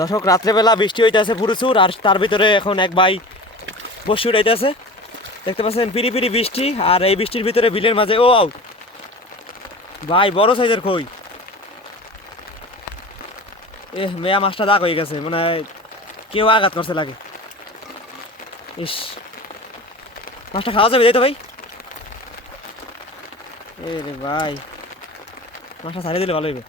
দর্শক রাত্রেবেলা বৃষ্টি হইতেছে প্রচুর, আর তার ভিতরে এখন এক ভাই বসে উঠাইতেছে। দেখতে পাচ্ছেন পিড়ি পিড়ি বৃষ্টি, আর এই বৃষ্টির ভিতরে বিলের মাঝে ও ভাই বড় সাইজের কই। মেয়া মাছটা দাগ হয়ে গেছে, মানে কেউ আঘাত করছে লাগে। ইস, মাছটা খাওয়া যাবে তাই তো ভাই? এ রে ভাই, মাছটা ছাড়িয়ে দিলে ভালো হইবে।